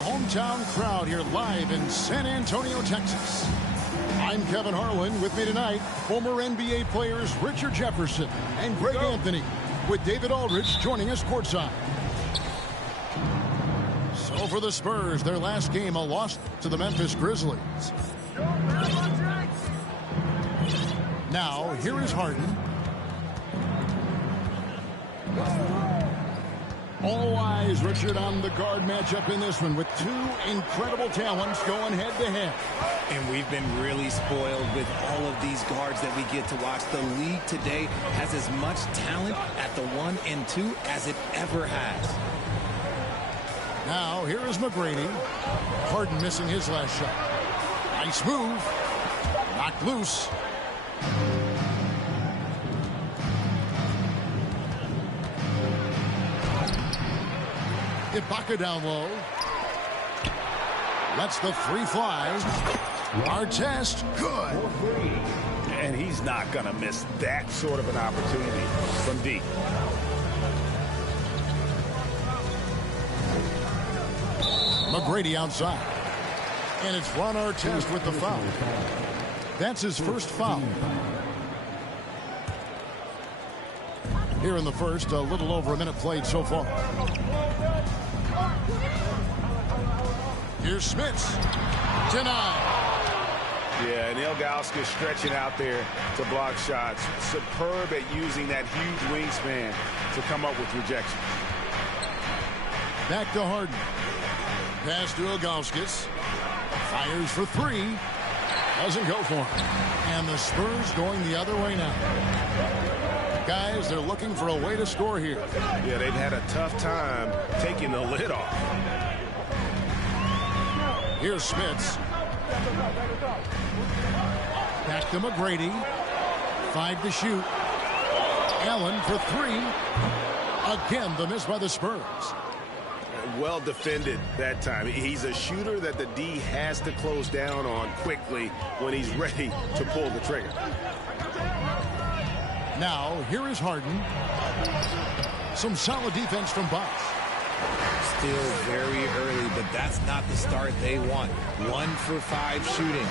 Hometown crowd here live in San Antonio, Texas. I'm Kevin Harlan. With me tonight, former NBA players Richard Jefferson and Greg Anthony, with David Aldridge joining us courtside. So for the Spurs, their last game, a loss to the Memphis Grizzlies. Now, here is Harden. All eyes, Richard, on the guard matchup in this one with two incredible talents going head-to-head. And we've been really spoiled with all of these guards that we get to watch. The league today has as much talent at the 1 and 2 as it ever has. Now, here is McGrady. Harden missing his last shot. Nice move. Knocked loose. Ibaka down low. Lets the three fly. Artest, good. And he's not going to miss that sort of an opportunity from deep. McGrady outside. And it's Ron Artest with the foul. That's his first foul. Here in the first, a little over a minute played so far. Here's Smits. Denied. Yeah, and Ilgauskas stretching out there to block shots. Superb at using that huge wingspan to come up with rejection. Back to Harden. Pass to Ilgauskas. Fires for three. Doesn't go for him. And the Spurs going the other way now. Guys, they're looking for a way to score here. Yeah, they've had a tough time taking the lid off. Here's Smits. Back to McGrady. 5 to shoot. Allen for three. Again, the miss by the Spurs. Well defended that time. He's a shooter that the D has to close down on quickly when he's ready to pull the trigger. Now, here is Harden. Some solid defense from Bucks. Still very early, but that's not the start they want. 1 for 5 shooting.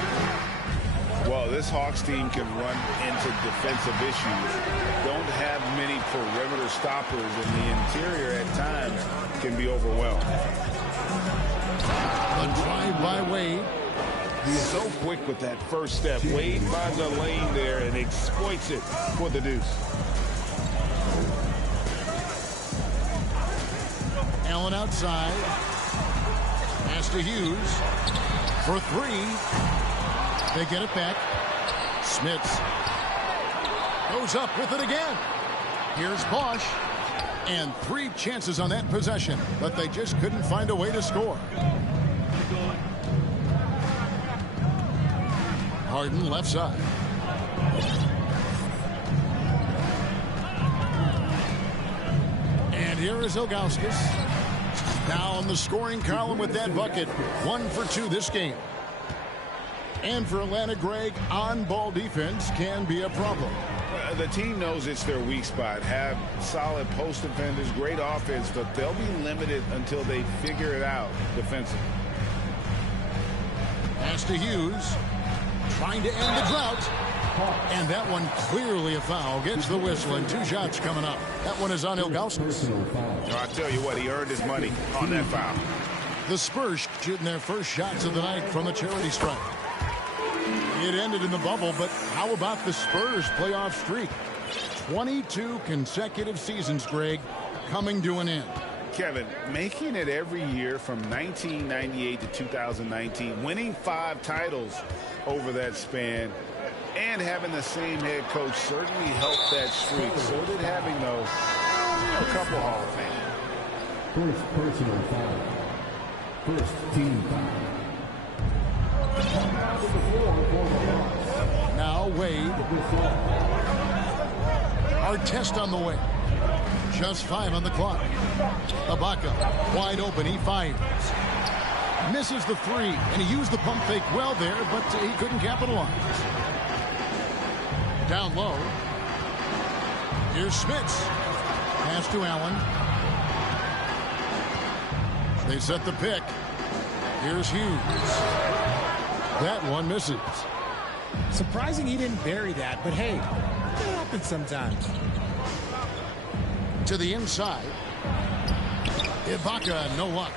Well, this Hawks team can run into defensive issues. Don't have many perimeter stoppers, and the interior at times can be overwhelmed. A drive by Wade. He's so quick with that first step. Wade finds a lane there and exploits it for the deuce. Allen outside. Pass to Hughes. For three. They get it back. Smits goes up with it again. Here's Bosch. And 3 chances on that possession, but they just couldn't find a way to score. Harden left side. And here is Ilgauskas. Now on the scoring column with that bucket. 1 for 2 this game. And for Atlanta, Greg, on-ball defense can be a problem. The team knows it's their weak spot. Have solid post defenders, great offense, but they'll be limited until they figure it out defensively. Pass to Hughes. Trying to end the drought. And that one clearly a foul. Gets the whistle, and 2 shots coming up. That one is on Ilgauskas. I'll tell you what, he earned his money on that foul. The Spurs shooting their first shots of the night from the charity stripe. It ended in the bubble, but how about the Spurs playoff streak? 22 consecutive seasons, Greg, coming to an end. Kevin, making it every year from 1998 to 2019, winning 5 titles over that span, and having the same head coach certainly helped that streak. So did having, though, a couple Hall of Fame. First personal foul. First team foul. Now Wade. Artest on the way. Just 5 on the clock. Ibaka wide open. He fires. Misses the 3, and he used the pump fake well there, but he couldn't capitalize. Down low. Here's Smits. Pass to Allen. They set the pick. Here's Hughes. That one misses. Surprising he didn't bury that, but hey, that happens sometimes. To the inside. Ibaka, no luck.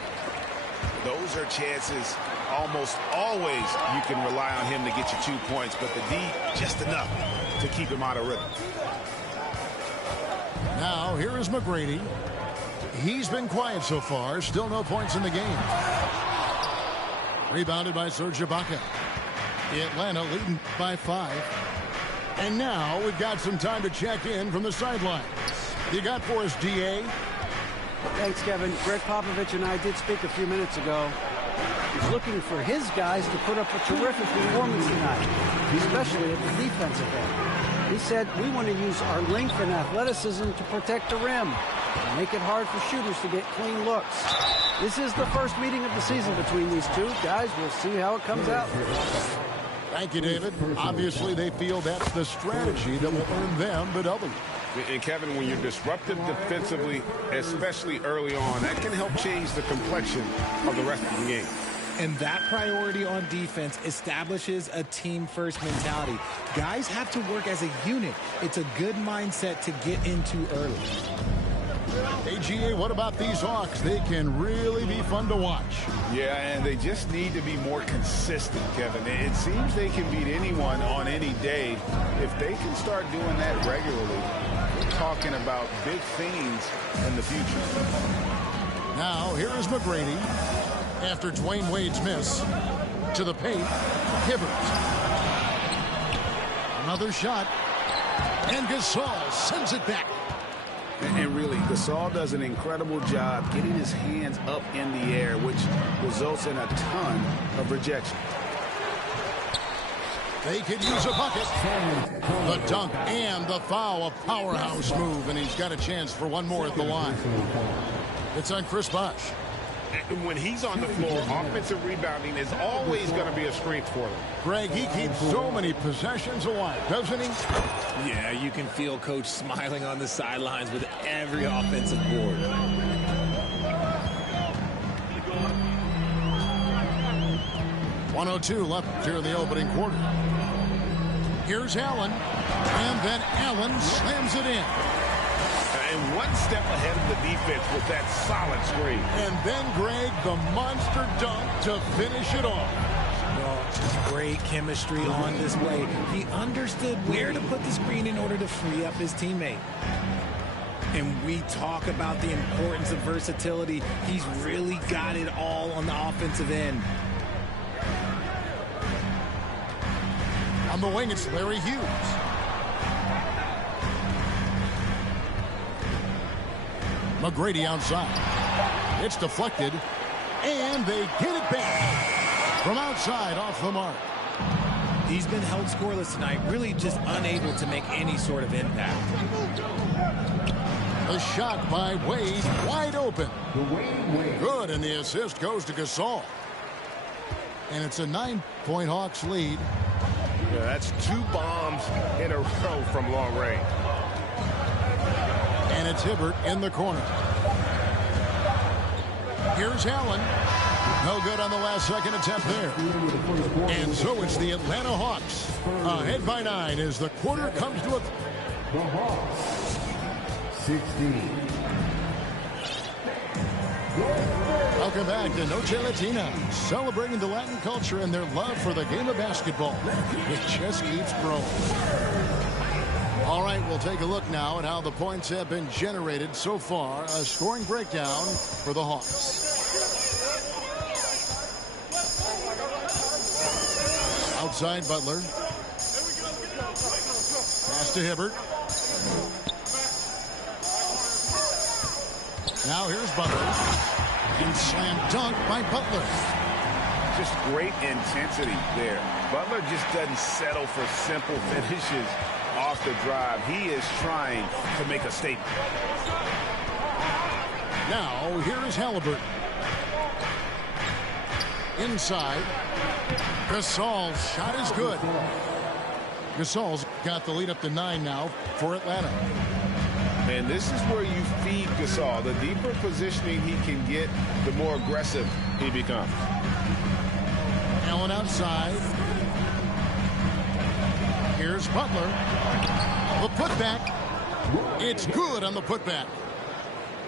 Those are chances almost always you can rely on him to get you 2 points, but the D just enough to keep him out of rhythm. Now, here is McGrady. He's been quiet so far. Still no points in the game. Rebounded by Serge Ibaka. Atlanta leading by 5. And now we've got some time to check in from the sidelines. You got for us, D.A.? Thanks, Kevin. Greg Popovich and I did speak a few minutes ago. He's looking for his guys to put up a terrific performance tonight, especially at the defensive end. He said, we want to use our length and athleticism to protect the rim and make it hard for shooters to get clean looks. This is the first meeting of the season between these two. Guys, we'll see how it comes out. Thank you, David. Obviously, they feel that's the strategy that will earn them the W. And Kevin, when you're disruptive defensively, especially early on, that can help change the complexion of the rest of the game. And that priority on defense establishes a team-first mentality. Guys have to work as a unit. It's a good mindset to get into early. AGA, what about these Hawks? They can really be fun to watch. Yeah, and they just need to be more consistent, Kevin. It seems they can beat anyone on any day. If they can start doing that regularly, we're talking about big things in the future. Now, here is McGrady. After Dwayne Wade's miss. To the paint. Hibbert. Another shot. And Gasol sends it back. And really, Gasol does an incredible job getting his hands up in the air, which results in a ton of rejection. They could use a bucket. The dunk and the foul, a powerhouse move, and he's got a chance for one more at the line. It's on Chris Bosh. And when he's on the floor, offensive rebounding is always going to be a strength for them. Greg, he keeps so many possessions alive, doesn't he? Yeah, you can feel Coach smiling on the sidelines with every offensive board. .102 left here in the opening quarter. Here's Allen, and then Allen slams it in. And one step ahead of the defense with that solid screen. And then, Greg, the monster dunk to finish it off. Well, just great chemistry on display. He understood where to put the screen in order to free up his teammate. And we talk about the importance of versatility. He's really got it all on the offensive end. On the wing, it's Larry Hughes. McGrady outside. It's deflected, and they get it back from outside off the mark. He's been held scoreless tonight, really just unable to make any sort of impact. The shot by Wade, wide open. Good, and the assist goes to Gasol. And it's a 9-point Hawks lead. Yeah, that's 2 bombs in a row from long range. And it's Hibbert in the corner. Here's Allen. No good on the last second attempt there. And so it's the Atlanta Hawks ahead by 9 as the quarter comes to a... The Hawks, 16. Welcome back to Noche Latina, celebrating the Latin culture and their love for the game of basketball. It just keeps growing. All right, we'll take a look now at how the points have been generated so far. A scoring breakdown for the Hawks. Outside Butler. Pass to Hibbert. Now here's Butler. And slam dunk by Butler. Just great intensity there. Butler just doesn't settle for simple finishes off the drive. He is trying to make a statement. Now, here is Halliburton. Inside. Gasol's shot is good. Gasol's got the lead up to 9 now for Atlanta. And this is where you feed Gasol. The deeper positioning he can get, the more aggressive he becomes. Allen outside. Here's Butler. The putback. It's good on the putback.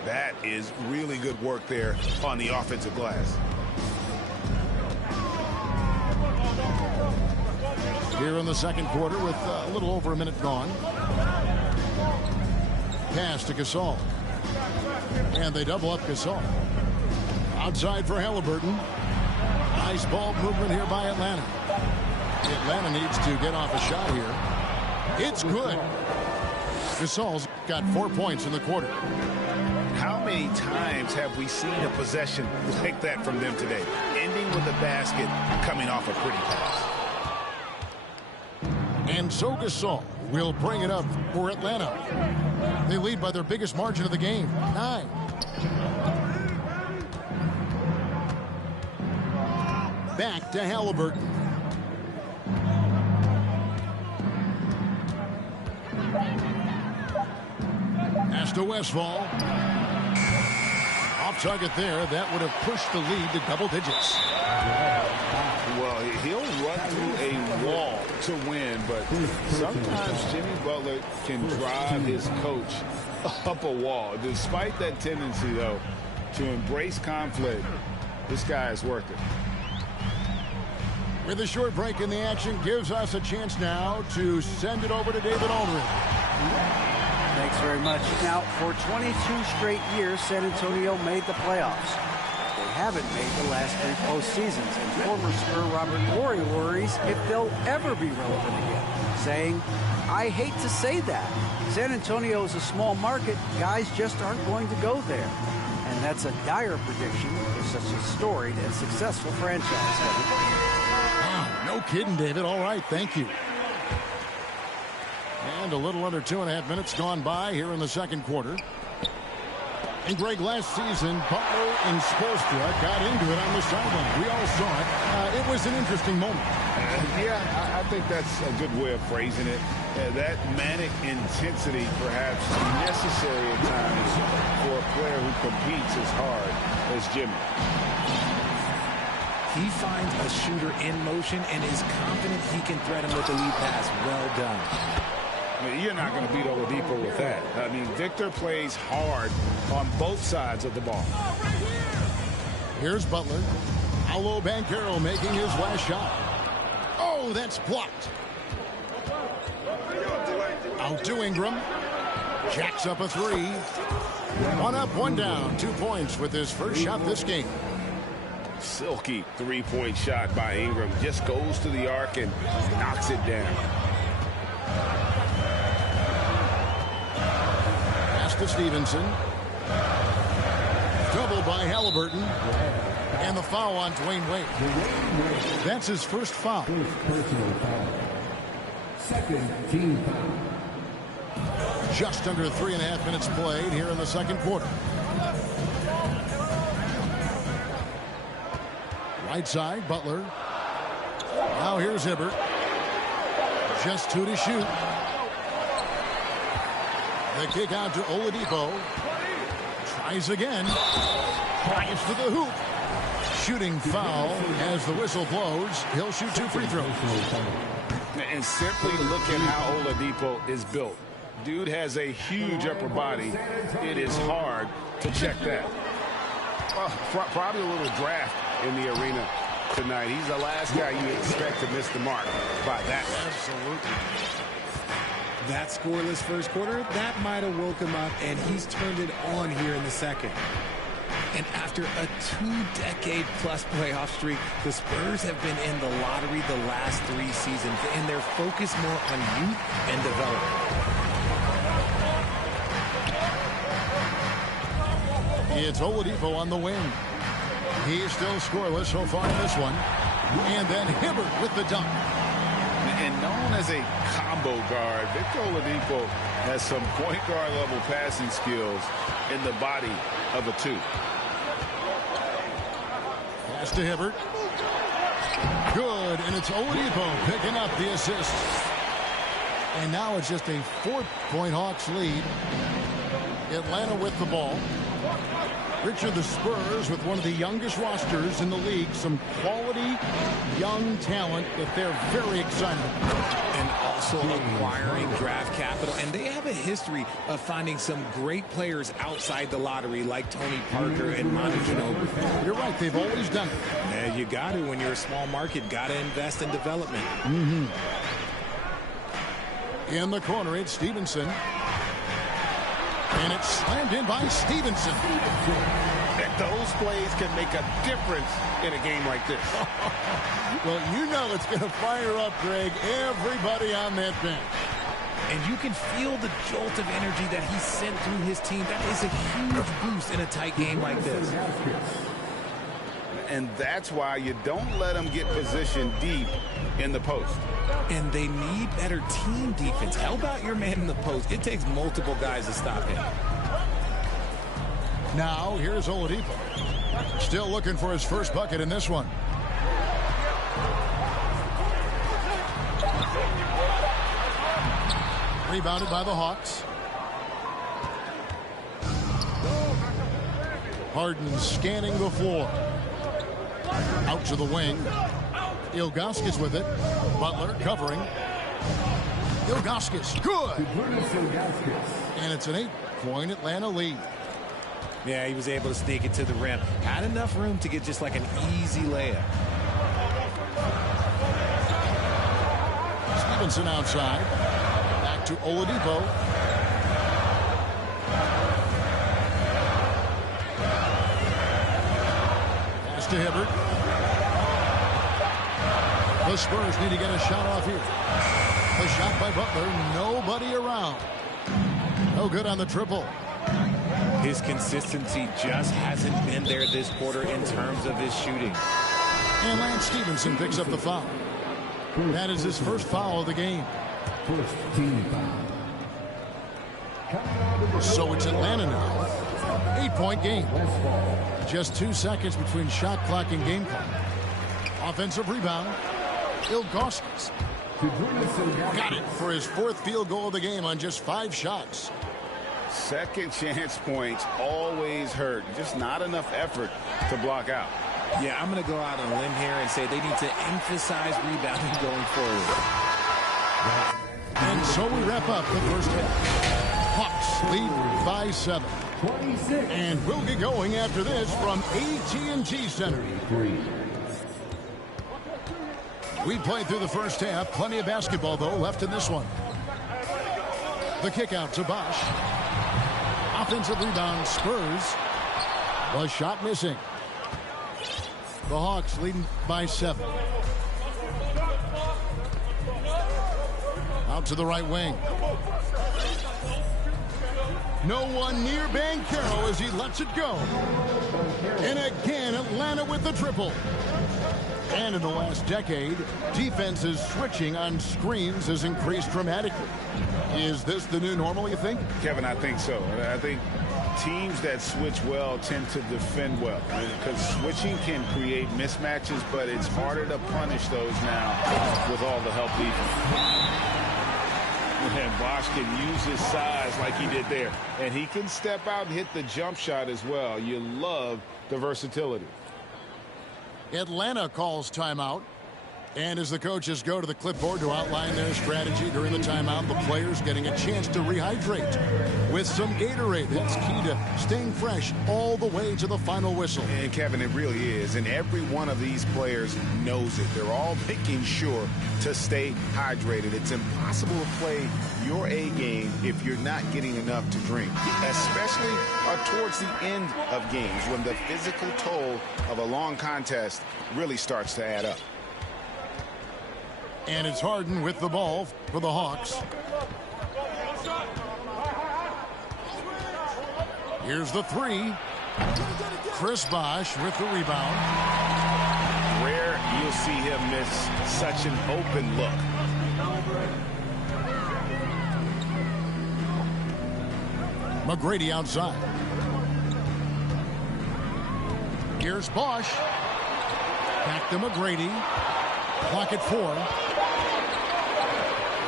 That is really good work there on the offensive glass. Here in the second quarter with a little over a minute gone. Pass to Gasol. And they double up Gasol. Outside for Halliburton. Nice ball movement here by Atlanta. Atlanta needs to get off a shot here. It's good. Gasol's got 4 points in the quarter. How many times have we seen a possession like that from them today? Ending with a basket, coming off a pretty pass. And so Gasol will bring it up for Atlanta. They lead by their biggest margin of the game, 9. Back to Halliburton. Pass to Westphal. Off target there. That would have pushed the lead to double digits. Well, he'll run through a wall to win, but sometimes Jimmy Butler can drive his coach up a wall. Despite that tendency, though, to embrace conflict, this guy is worth it. With a short break in the action, gives us a chance now to send it over to David Aldridge. Thanks very much. Now, for 22 straight years, San Antonio made the playoffs. They haven't made the last 3 postseasons, and former Spur Robert Horry worries if they'll ever be relevant again, saying, I hate to say that. San Antonio is a small market. Guys just aren't going to go there. And that's a dire prediction for such a storied and successful franchise. Wow, no kidding, David. All right, thank you. And a little under 2.5 minutes gone by here in the second quarter. And Greg, last season, Butler and Spoelstra got into it on the sideline. We all saw it. It was an interesting moment. Yeah, I think that's a good way of phrasing it. That manic intensity perhaps necessary at times for a player who competes as hard as Jimmy. He finds a shooter in motion and is confident he can thread him with a lead pass. Well done. I mean, you're not going to beat Oladipo with that. I mean, Victor plays hard on both sides of the ball. Here's Butler. Paolo Banchero making his last shot. Oh, that's blocked. Out to Ingram. Jacks up a 3. 1 up, 1 down. 2 points with his first shot this game. Silky three-point shot by Ingram. Just goes to the arc and knocks it down. Pass to Stevenson. Doubled by Halliburton. And the foul on Dwayne Wade. That's his first foul. Personal foul. Second team foul. Just under 3.5 minutes played here in the second quarter. Right side, Butler. Now here's Hibbert. Just 2 to shoot. The kick out to Oladipo. Tries again. Drives to the hoop. Shooting foul as the whistle blows. He'll shoot 2 free throws. And simply look at how Oladipo is built. Dude has a huge upper body. It is hard to check that. Probably a little draft in the arena tonight. He's the last guy you expect to miss the mark by that. Absolutely. That scoreless first quarter, that might have woke him up, and he's turned it on here in the second. And after a 2-decade-plus playoff streak, the Spurs have been in the lottery the last 3 seasons, and they're focused more on youth and development. It's Oladipo on the wing. He is still scoreless so far in this one. And then Hibbert with the dunk. And known as a combo guard, Victor Oladipo has some point guard level passing skills in the body of a two. Pass to Hibbert. Good, and it's Oladipo picking up the assist. And now it's just a 4-point Hawks lead. Atlanta with the ball. Richard, the Spurs with one of the youngest rosters in the league. Some quality young talent that they're very excited about. And also acquiring draft capital. And they have a history of finding some great players outside the lottery like Tony Parker and Manu Ginobili. You're right. They've always done it. Yeah, you got to when you're a small market. Got to invest in development. In the corner, it's Stevenson. And it's slammed in by Stevenson. Those plays can make a difference in a game like this. Well, you know it's going to fire up, Greg, everybody on that bench. And you can feel the jolt of energy that he sent through his team. That is a huge boost in a tight game like this. And that's why you don't let them get positioned deep in the post. And they need better team defense. Help out your man in the post. It takes multiple guys to stop him. Now, here's Oladipo. Still looking for his first bucket in this one. Rebounded by the Hawks. Harden scanning the floor. Out to the wing. Ilgauskas with it. Butler covering. Ilgauskas, good! And it's an 8-point Atlanta lead. Yeah, he was able to sneak it to the rim. Had enough room to get just like an easy layup. Stevenson outside. Back to Oladipo. Pass to Hibbert. The Spurs need to get a shot off here. The shot by Butler. Nobody around. No good on the triple. His consistency just hasn't been there this quarter in terms of his shooting. And Lance Stevenson picks up the foul. That is his first foul of the game. First team foul. So it's Atlanta now. 8-point game. Just 2 seconds between shot clock and game clock. Offensive rebound. Ilgauskas got it for his 4th field goal of the game on just 5 shots. Second chance points always hurt. Just not enough effort to block out. Yeah, I'm going to go out on a limb here and say they need to emphasize rebounding going forward. And so we wrap up the first half. Hawks lead by 7. 26. And we'll get going after this from AT&T Center. We played through the first half. Plenty of basketball, though, left in this one. The kick out to Bosch. Offensive rebound, Spurs. The shot missing. The Hawks leading by 7. Out to the right wing. No one near Banchero as he lets it go. And again, Atlanta with the triple. And in the last decade, defenses switching on screens has increased dramatically. Is this the new normal, you think? Kevin, I think so. I think teams that switch well tend to defend well. Because switching can create mismatches, but it's harder to punish those now with all the help defense. And Bosch can use his size like he did there. And he can step out and hit the jump shot as well. You love the versatility. Atlanta calls timeout. And as the coaches go to the clipboard to outline their strategy during the timeout, the players getting a chance to rehydrate with some Gatorade. That's key to staying fresh all the way to the final whistle. And Kevin, it really is. And every one of these players knows it. They're all making sure to stay hydrated. It's impossible to play your A game if you're not getting enough to drink, especially towards the end of games when the physical toll of a long contest really starts to add up. And it's Harden with the ball for the Hawks. Here's the 3. Chris Bosh with the rebound. Rare to see him miss such an open look. McGrady outside. Here's Bosch. Back to McGrady. Clock at 4.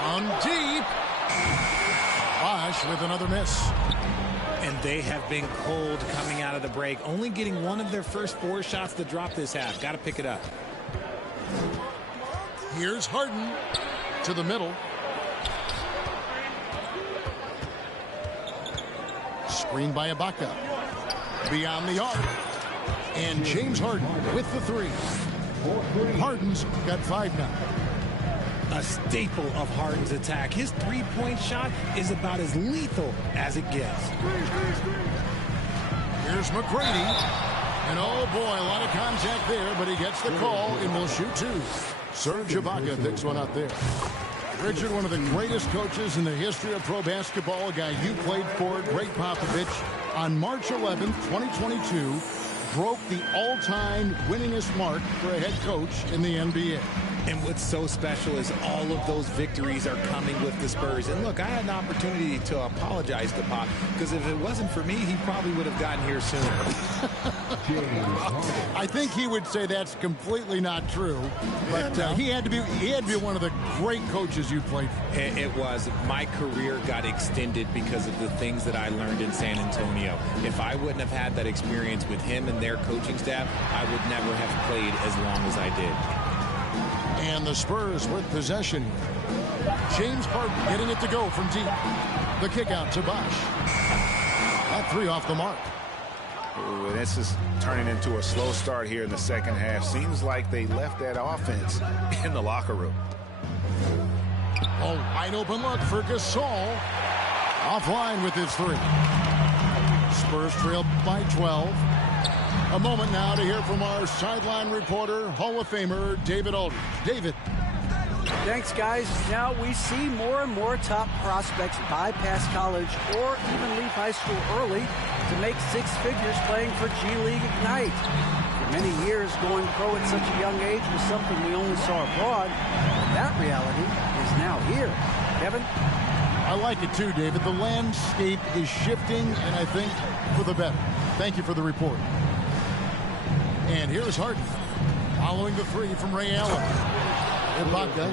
On deep. Bosch with another miss. And they have been cold coming out of the break, only getting one of their first 4 shots to drop this half. Got to pick it up. Here's Harden to the middle. Screen by Ibaka. Beyond the arc. And James Harden with the 3. Harden's got 5 now. A staple of Harden's attack. His three-point shot is about as lethal as it gets. Here's McGrady. And oh boy, a lot of contact there, but he gets the call and will shoot 2. Serge Ibaka picks one out there. Richard, one of the greatest coaches in the history of pro basketball, a guy you played for, Greg Popovich, on March 11th, 2022, broke the all-time winningest mark for a head coach in the NBA. And what's so special is all of those victories are coming with the Spurs. And look, I had an opportunity to apologize to Pop, because if it wasn't for me, he probably would have gotten here sooner. I think he would say that's completely not true. But he had to be one of the great coaches you played for. It was. My career got extended because of the things that I learned in San Antonio. If I wouldn't have had that experience with him and their coaching staff, I would never have played as long as I did. And the Spurs with possession. James Harden getting it to go from deep. The kick out to Bosch. That 3 off the mark. Ooh, this is turning into a slow start here in the second half. Seems like they left that offense in the locker room. A wide open look for Gasol. Offline with his 3. Spurs trail by 12. A moment now to hear from our sideline reporter, Hall of Famer David Aldridge. David. Thanks, guys. Now we see more and more top prospects bypass college or even leave high school early to make 6 figures playing for G League Ignite. For many years, going pro at such a young age was something we only saw abroad. That reality is now here. Kevin? I like it too, David. The landscape is shifting, and I think for the better. Thank you for the report. And here's Harden, following the 3 from Ray Allen. Ibaka.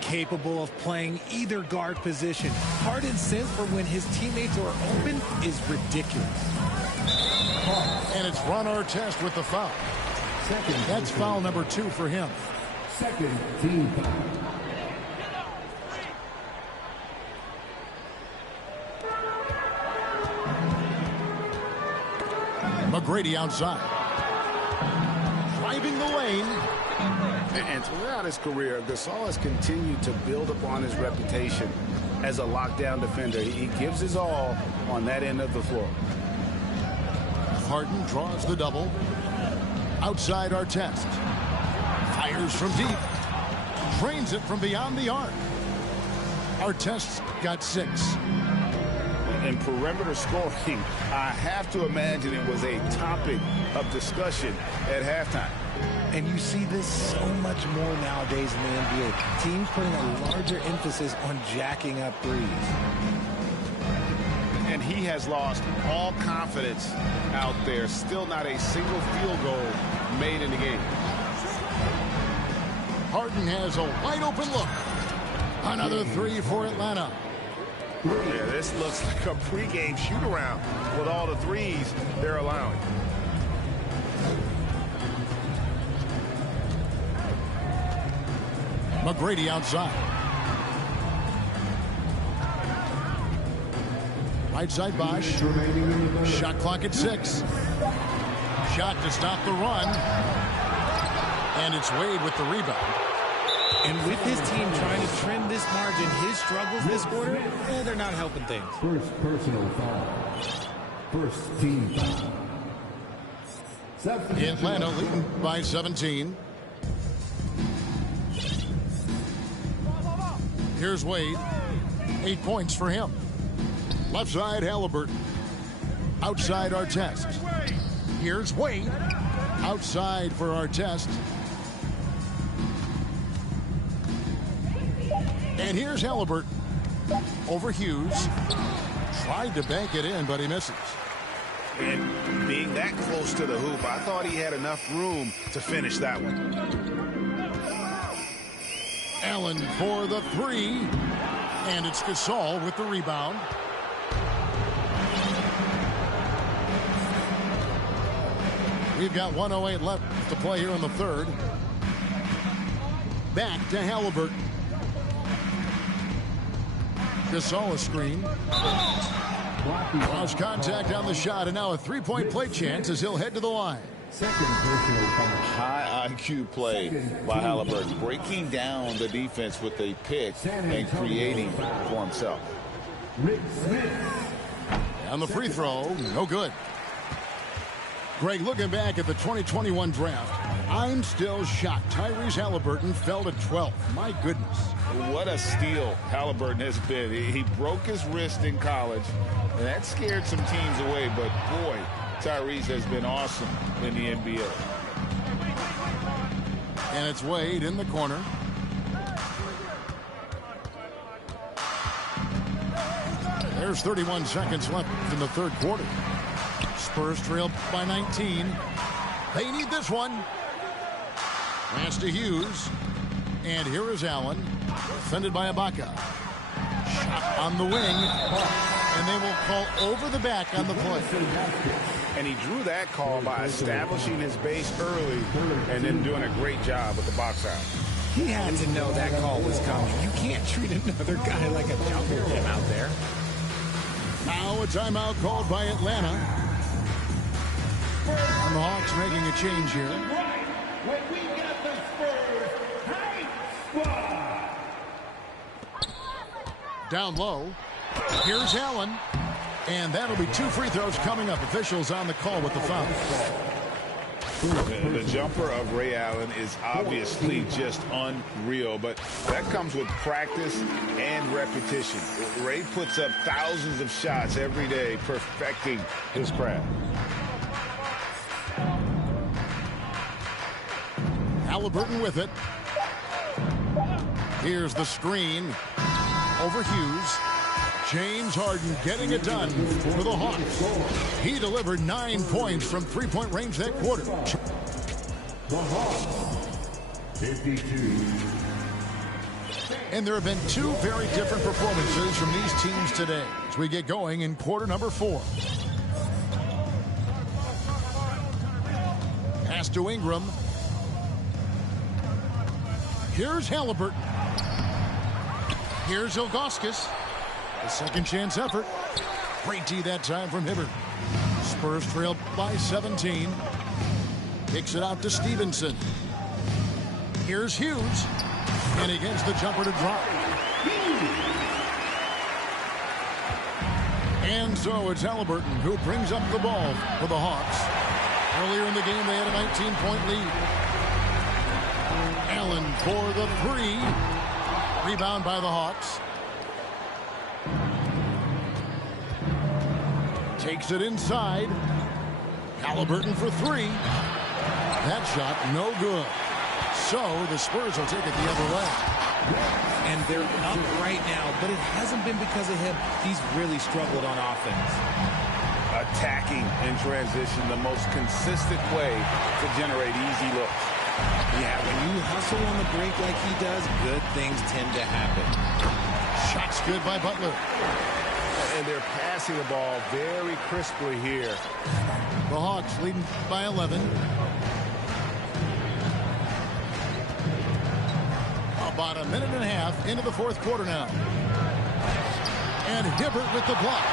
Capable of playing either guard position. Harden's sense for when his teammates are open is ridiculous. And it's Ron Artest with the foul. That's foul number 2 for him. Second team foul. McGrady outside. Driving the lane. And throughout his career, Gasol has continued to build upon his reputation as a lockdown defender. He gives his all on that end of the floor. Harden draws the double. Outside Artest. Fires from deep. Drains it from beyond the arc. Artest's got 6. And perimeter scoring, I have to imagine it was a topic of discussion at halftime. And you see this so much more nowadays in the NBA. Teams putting a larger emphasis on jacking up threes. And he has lost all confidence out there. Still not a single field goal made in the game. Harden has a wide open look. Another 3 for Atlanta. Yeah, this looks like a pregame shoot-around with all the threes they're allowing. McGrady outside. Right side Bosch. Shot clock at 6. Shot to stop the run. And it's Wade with the rebound. And with his team trying to trim this margin, his struggles this quarter, they're not helping things. First personal foul. First team foul. Atlanta leading by 17. Here's Wade. 8 points for him. Left side, Halliburton. Outside, Artest. Here's Wade. Outside for Artest. And here's Halliburton over Hughes. Tried to bank it in, but he misses. And being that close to the hoop, I thought he had enough room to finish that one. Allen for the three. And it's Gasol with the rebound. We've got 1:08 left to play here in the third. Back to Halliburton. Gasol a screen. Lost contact on the shot, and now a three-point play chance as he'll head to the line. Second personal foul. High IQ play by Halliburton, breaking down the defense with a pick and creating for himself. Rick Smith. On the free throw, no good. Greg, looking back at the 2021 draft, I'm still shocked Tyrese Halliburton fell to 12th. My goodness. What a steal Halliburton has been. He broke his wrist in college, and that scared some teams away, but boy, Tyrese has been awesome in the NBA. And it's Wade in the corner. There's 31 seconds left in the third quarter. Spurs trail by 19. They need this one. Pass to Hughes. And here is Allen. Defended by Ibaka. Shot on the wing. And they will call over the back on the play. And he drew that call by establishing his base early and then doing a great job with the box out. He had to know that call was coming. You can't treat another guy like a jungle gym out there. Now a timeout called by Atlanta. And the Hawks making a change here. We got the Spurs Hype Squad. Down low. Here's Allen. And that'll be two free throws coming up. Officials on the call with the foul. The jumper of Ray Allen is obviously just unreal, but that comes with practice and repetition. Ray puts up thousands of shots every day, perfecting his craft. Halliburton with it. Here's the screen over Hughes. James Harden getting it done for the Hawks. He delivered 9 points from three-point range that quarter. The Hawks. 52. And there have been two very different performances from these teams today as we get going in quarter number 4. Pass to Ingram. Here's Halliburton. Here's Ilgauskas. A second chance effort. Great D that time from Hibbert. Spurs trail by 17. Kicks it out to Stevenson. Here's Hughes. And he gets the jumper to drop. And so it's Halliburton who brings up the ball for the Hawks. Earlier in the game, they had a 19-point lead. Allen for the three. Rebound by the Hawks. Takes it inside. Halliburton for three. That shot no good. So the Spurs will take it the other way. And they're up right now, but it hasn't been because of him. He's really struggled on offense. Attacking in transition, the most consistent way to generate easy looks. Yeah, when you hustle on the break like he does, good things tend to happen. Shot's good by Butler. And they're passing the ball very crisply here. The Hawks leading by 11. About a minute and a half into the fourth quarter now. And Hibbert with the block.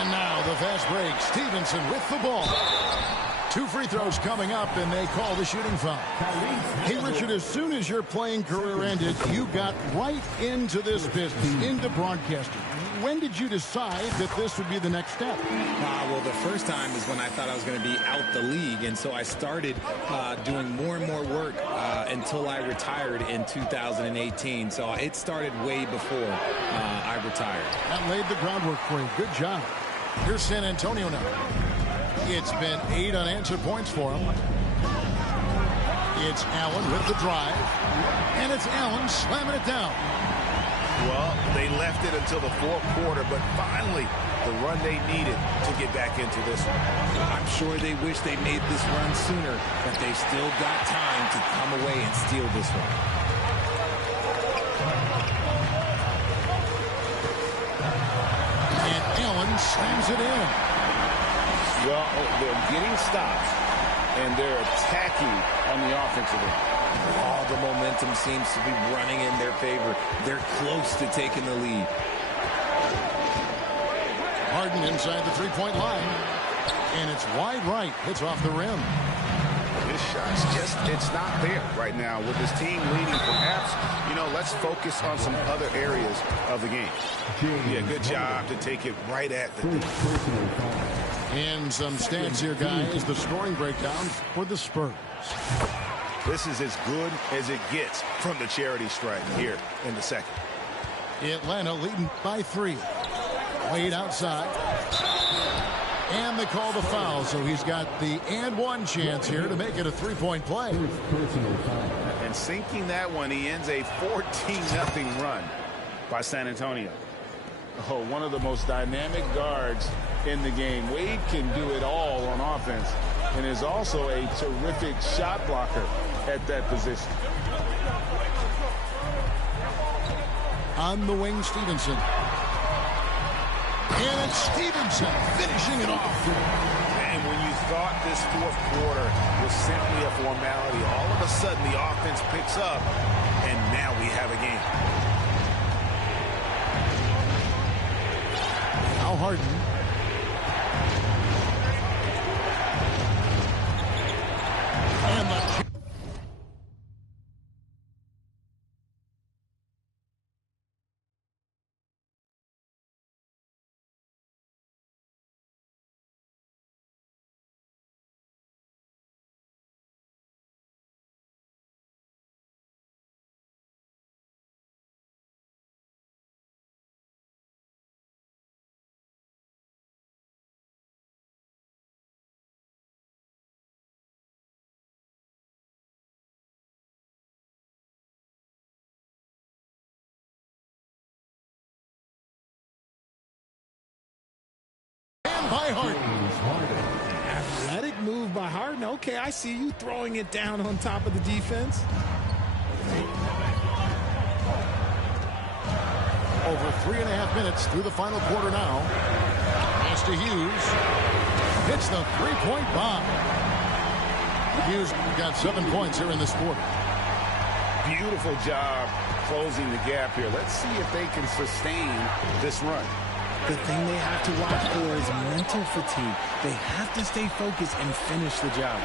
And now the fast break. Stevenson with the ball. Two free throws coming up, and they call the shooting foul. Hey, Richard, as soon as your playing career ended, you got right into this business, into broadcasting. When did you decide that this would be the next step? Well, the first time is when I thought I was going to be out the league, and so I started doing more and more work until I retired in 2018. So it started way before I retired. That laid the groundwork for you. Good job. Here's San Antonio now. It's been 8 unanswered points for him. It's Allen with the drive. And it's Allen slamming it down. Well, they left it until the fourth quarter, but finally the run they needed to get back into this one. I'm sure they wish they made this run sooner, but they still got time to come away and steal this one. And Allen slams it in. Well, they're getting stops, and they're attacking on the offensive end. All the momentum seems to be running in their favor. They're close to taking the lead. Harden inside the three-point line. And it's wide right. Hits off the rim. His shot's it's not there right now. With his team leading, perhaps, let's focus on some other areas of the game. Yeah, good job to take it right at the D. And some stats here, guys. The scoring breakdown for the Spurs. This is as good as it gets from the charity stripe here in the second. Atlanta leading by 3. Wade outside. And they call the foul, so he's got the and one chance here to make it a three-point play. And sinking that one, he ends a 14-0 run by San Antonio. Oh, one of the most dynamic guards in the game. Wade can do it all on offense and is also a terrific shot blocker at that position. On the wing, Stevenson. And it's Stevenson finishing it off. And when you thought this fourth quarter was simply a formality, all of a sudden the offense picks up, and now we have a game. Now Harden. And the by Harden. Athletic move by Harden. Okay, I see you throwing it down on top of the defense. Over 3.5 minutes through the final quarter now. Pass to Hughes. Hits the three-point bomb. Hughes got 7 points here in this quarter. Beautiful job closing the gap here. Let's see if they can sustain this run. The thing they have to watch for is mental fatigue. They have to stay focused and finish the job.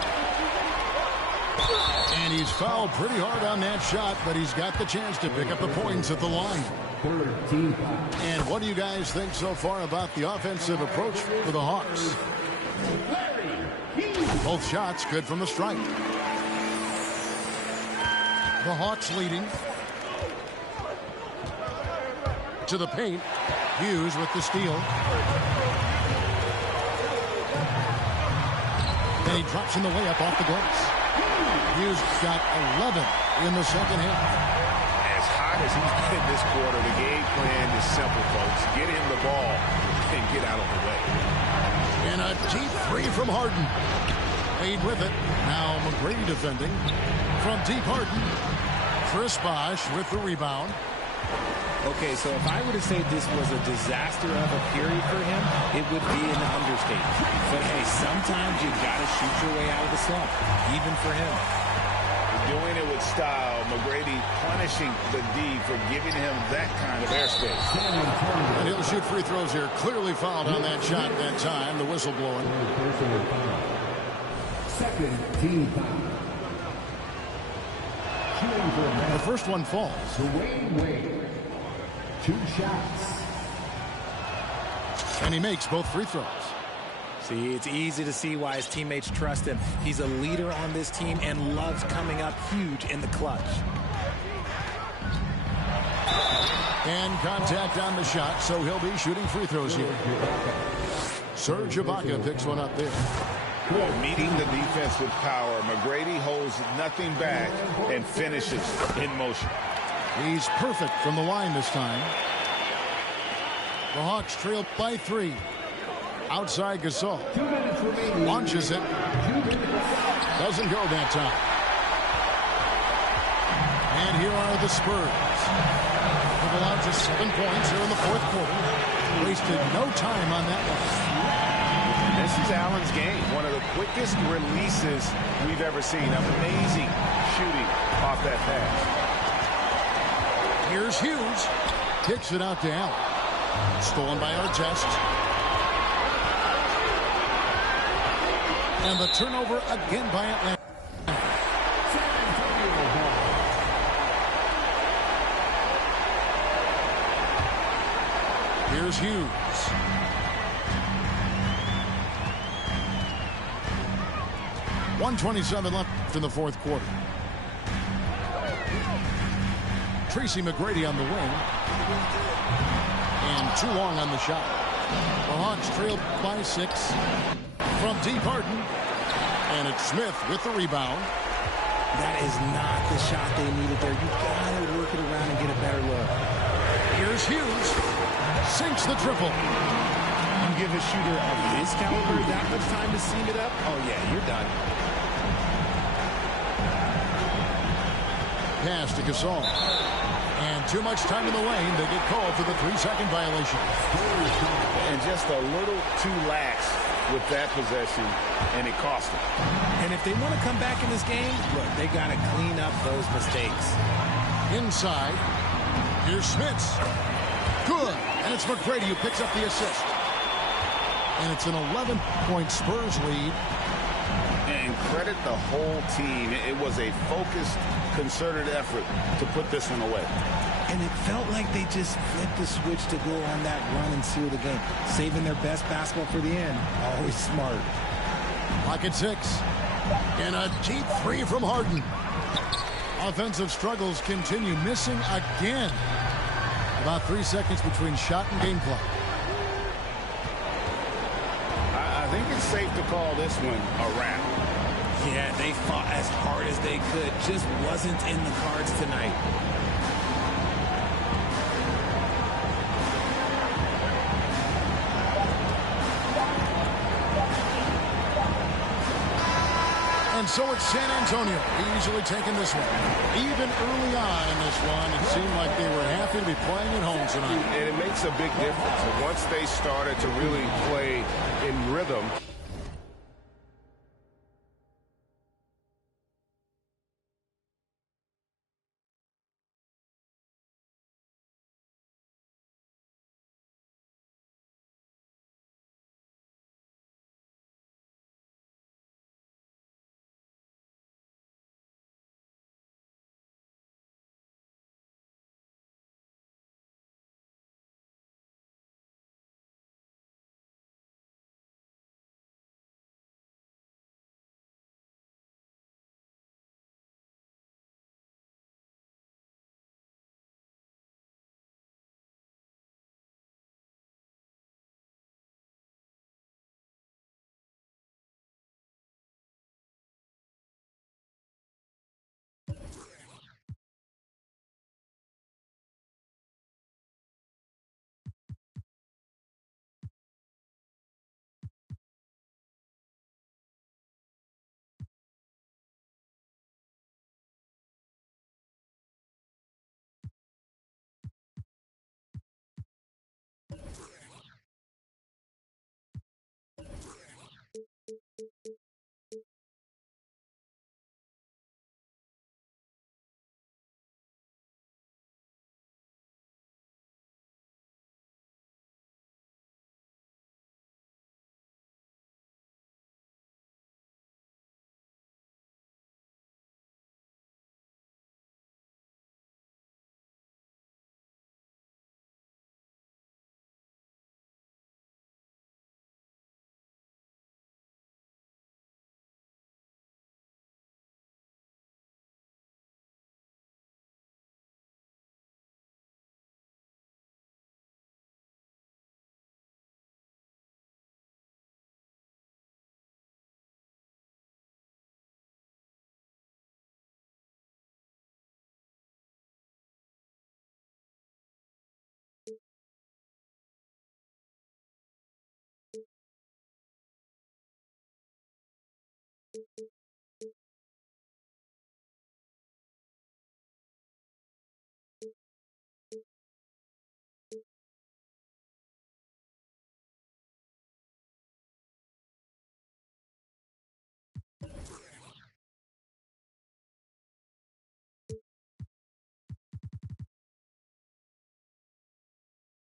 And he's fouled pretty hard on that shot, but he's got the chance to pick up the points at the line. And what do you guys think so far about the offensive approach for the Hawks? Both shots good from the stripe. The Hawks leading. To the paint. Hughes with the steal. Then he drops in the layup off the glass. Hughes got 11 in the second half. As hot as he's been this quarter, the game plan is simple, folks. Get him the ball and get out of the way. And a deep three from Harden. Wade with it. Now McGrady defending. From deep Harden. Chris Bosh with the rebound. Okay, so if I were to say this was a disaster of a period for him, it would be an understatement. But hey, sometimes you got to shoot your way out of the slump, even for him. Doing it with style. McGrady punishing the D for giving him that kind of airspace. And he'll shoot free throws here. Clearly fouled on that shot that time. The whistle blowing. Second team foul. The first one falls. Dwayne Wade. 2 shots. And he makes both free throws. See, it's easy to see why his teammates trust him. He's a leader on this team and loves coming up huge in the clutch. And contact on the shot, so he'll be shooting free throws here. Serge Ibaka picks one up there. Well, meeting the defense with power, McGrady holds nothing back and finishes in motion. He's perfect from the line this time. The Hawks trail by 3. Outside Gasol. Launches it. Doesn't go that time. And here are the Spurs. They've allowed just 7 points here in the fourth quarter. Wasted no time on that one. This is Allen's game. One of the quickest releases we've ever seen. Amazing shooting off that pass. Here's Hughes. Kicks it out to Allen. Stolen by Artest. And the turnover again by Atlanta. Here's Hughes. .127 left in the fourth quarter. Tracy McGrady on the wing. And too long on the shot. The Hawks trail by 6. From deep Harden. And it's Smith with the rebound. That is not the shot they needed there. You gotta work it around and get a better look. Here's Hughes. Sinks the triple. You give a shooter of his caliber that much time to seam it up? Oh yeah, you're done. Pass to Gasol. And too much time in the lane. They get called for the 3-second violation. And just a little too lax with that possession, and it cost them. And if they want to come back in this game, look, they got to clean up those mistakes. Inside. Here's Smits. Good. And it's McGrady who picks up the assist. And it's an 11-point Spurs lead. And credit the whole team. It was a focused, concerted effort to put this one away. And it felt like they just flipped the switch to go on that run and seal the game. Saving their best basketball for the end. Always smart. Clock at 6. And a deep 3 from Harden. Offensive struggles continue. Missing again. About 3 seconds between shot and game clock. I think it's safe to call this one a wrap. Yeah, they fought as hard as they could. Just wasn't in the cards tonight. And so it's San Antonio easily taking this one. Even early on in this one, it seemed like they were happy to be playing at home tonight. And it makes a big difference. Once they started to really play in rhythm,